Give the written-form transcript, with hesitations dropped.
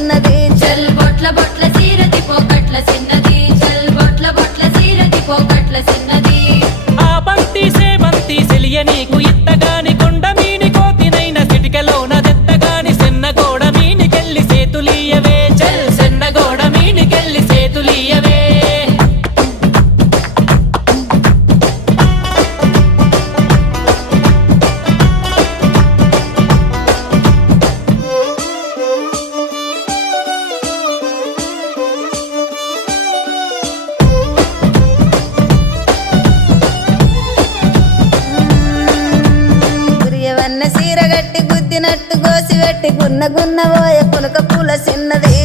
చిన్నది చల్ బొట్ల బొట్ల సీరది పోకట్ల చిన్నది చల్ బొట్ల బొట్ల సీరది పోకట్ల చిన్నది ఆ బంతి సేమంతి సెలియ నీకు ఇత్తగాని కొండ మీని కోతినైన సిటికలోన దెత్తగాని సెన్నగోడ మీనికెళ్ళి సేతులీయవే చల్ సెన్నగోడ మీనికెళ్ళి సేతులీయవే గురియవన్న సీరగట్టి గుద్దినట్టు గోసి పెట్టి గున్న గున్న పోయ పులక పూల చిన్నది